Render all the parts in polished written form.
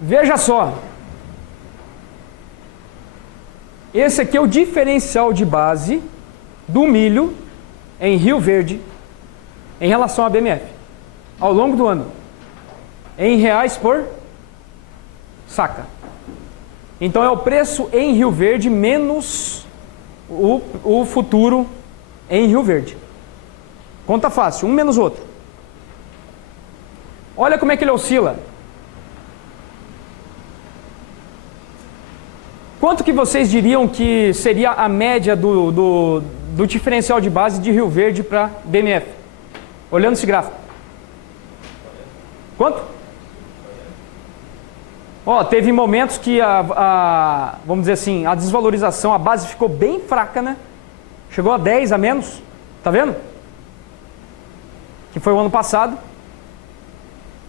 Veja só. Esse aqui é o diferencial de base do milho em Rio Verde em relação à BMF, ao longo do ano, em reais por saca. Então é o preço em Rio Verde menos o futuro em Rio Verde. Conta fácil, um menos o outro. Olha como é que ele oscila. Quanto que vocês diriam que seria a média do diferencial de base de Rio Verde para BMF? Olhando esse gráfico. Quanto? Ó, teve momentos que vamos dizer assim, a desvalorização, a base ficou bem fraca, né? Chegou a 10 a menos, tá vendo? Que foi o ano passado.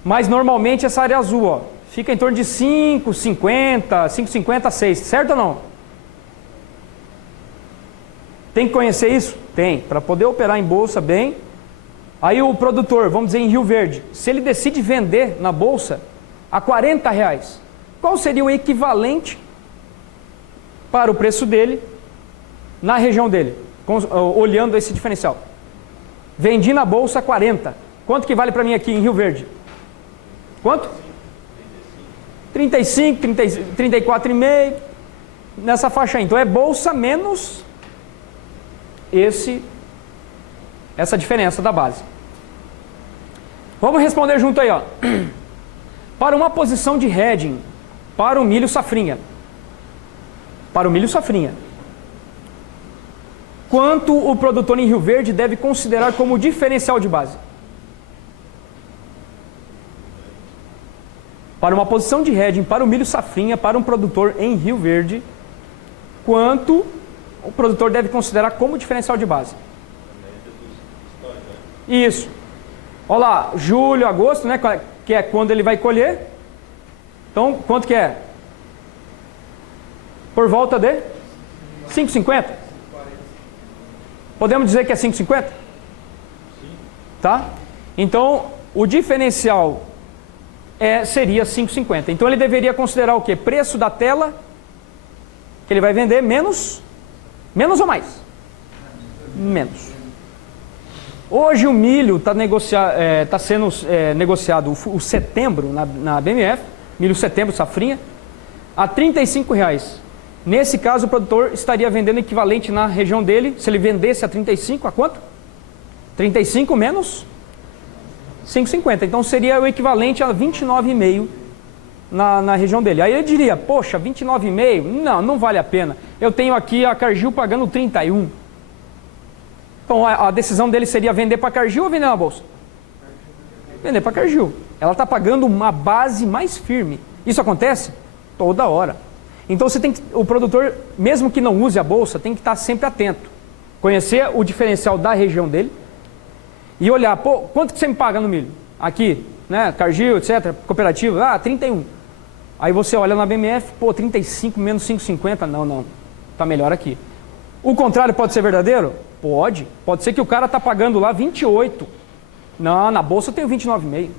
Mas normalmente essa área azul, ó, fica em torno de 5,50, 5,50 6, certo ou não? Tem que conhecer isso? Tem, para poder operar em bolsa bem. Aí o produtor, vamos dizer em Rio Verde, se ele decide vender na bolsa a R$40, qual seria o equivalente para o preço dele na região dele, olhando esse diferencial? Vendi na bolsa a 40. Quanto que vale para mim aqui em Rio Verde? Quanto? 35, 34,5, nessa faixa aí. Então é bolsa menos essa diferença da base. Vamos responder junto aí, ó. Para uma posição de hedging para o milho safrinha. Para o milho safrinha. Quanto o produtor em Rio Verde deve considerar como diferencial de base? Para uma posição de hedging para o milho safrinha, para um produtor em Rio Verde, quanto o produtor deve considerar como diferencial de base? Isso. Olha lá, julho, agosto, né, que é quando ele vai colher. Então, quanto que é? Por volta de 5,50? Podemos dizer que é 5,50? Tá? Então, o diferencial seria 5,50. Então ele deveria considerar o quê? Preço da tela que ele vai vender menos ou mais? Menos. Hoje o milho está sendo negociado o setembro na BMF, milho setembro, safrinha, a R$35. Nesse caso o produtor estaria vendendo equivalente na região dele, se ele vendesse a 35, a quanto? 35 menos 5,50. Então seria o equivalente a 29,5 na região dele. Aí ele diria, poxa, 29,5? Não vale a pena. Eu tenho aqui a Cargill pagando 31. Então a decisão dele seria vender para a Cargill ou vender na bolsa? Vender para a Cargill. Ela está pagando uma base mais firme. Isso acontece? Toda hora. Então o produtor, mesmo que não use a bolsa, tem que estar sempre atento. Conhecer o diferencial da região dele e olhar, pô, quanto que você me paga no milho? Aqui, né, Cargill, etc., cooperativa, 31. Aí você olha na BMF, pô, 35 menos 5,50, não, tá melhor aqui. O contrário pode ser verdadeiro? Pode ser que o cara tá pagando lá 28. Não, na bolsa eu tenho 29,5.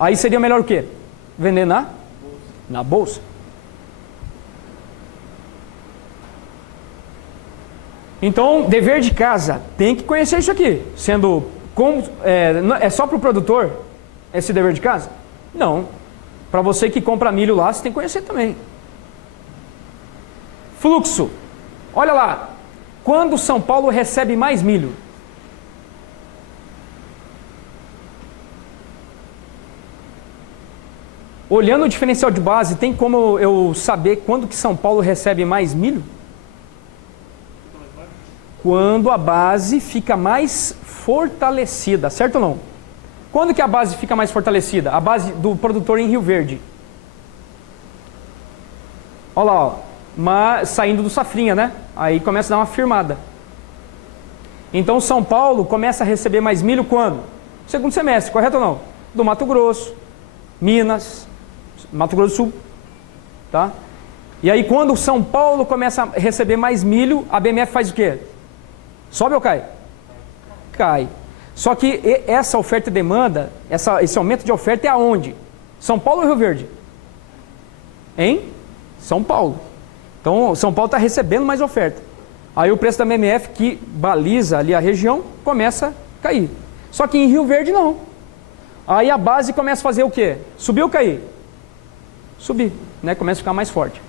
Aí seria melhor o quê? Vender na bolsa. Então, dever de casa, tem que conhecer isso aqui. É só para o produtor esse dever de casa? Não. Para você que compra milho lá, você tem que conhecer também. Fluxo. Olha lá. Quando São Paulo recebe mais milho? Olhando o diferencial de base, tem como eu saber quando que São Paulo recebe mais milho? Quando a base fica mais fortalecida, certo ou não? Quando que a base fica mais fortalecida? A base do produtor em Rio Verde. Olha lá, ó, saindo do safrinha, né? Aí começa a dar uma firmada. Então São Paulo começa a receber mais milho quando? Segundo semestre, correto ou não? Do Mato Grosso, Minas, Mato Grosso do Sul, tá? E aí quando São Paulo começa a receber mais milho, a BMF faz o quê? Sobe ou cai? Cai. Só que essa oferta e demanda, esse aumento de oferta é aonde? São Paulo ou Rio Verde? em São Paulo. Então, São Paulo está recebendo mais oferta. Aí o preço da MMF, que baliza ali a região, começa a cair. Só que em Rio Verde não. Aí a base começa a fazer o quê? Subir ou cair? Subir, né? Começa a ficar mais forte.